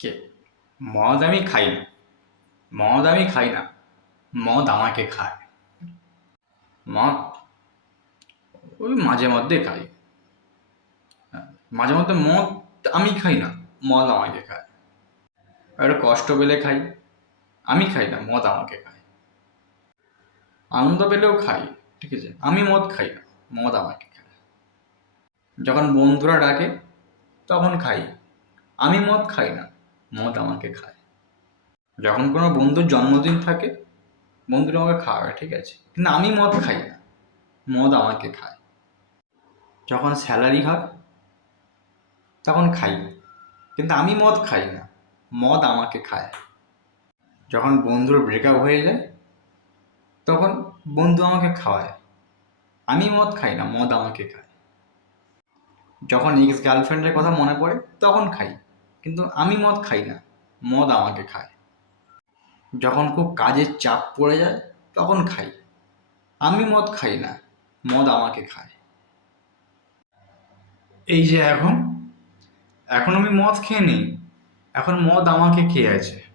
কে? মদ আমি খাই না। মদ আমি খাই না। মদ আমাকে খায়। মদ? ওই মাঝে মধ্যে খাই। হ্যাঁ, মাঝে মধ্যে মদ আমি খাই না মদ আমাকে খায়। আর কষ্ট পেলে খাই। আমি খাই না মদ আমাকে খায়। আনন্দ পেলেও খাই ঠিক আছে? আমি মদ খাই না মদ আমাকে খায়। যখন বন্ধুরা ডাকে তখন খাই। আমি মদ খাই না। মদ আমাকে খায়। যখন কোনো বন্ধুর জন্মদিন থাকে, বন্ধুরা আমাকে খাওয়াবে ঠিক আছে? কিন্তু আমি মদ খাই না। মদ আমাকে খায়। যখন স্যালারি হয়, তখন খাই। কিন্তু আমি মদ খাই না। মদ আমাকে খায়। যখন বন্ধুর ব্রেকআপ হয়ে যায়, তখন বন্ধু আমাকে খাওয়ায়। আমি মদ খাই না, মদ আমাকে খায়। যখন এক্স গার্লফ্রেন্ডের কথা মনে পড়ে, তখন খাই। কিন্তু আমি মদ খাই না, মদ আমাকে খায়। যখন খুব কাজের চাপ পড়ে যায়, তখন খাই। আমি মদ খাই না, মদ আমাকে খায়। এই যে এখন এখন আমি মদ খেয়ে নিই, এখন মদ আমাকে খেয়ে আছে।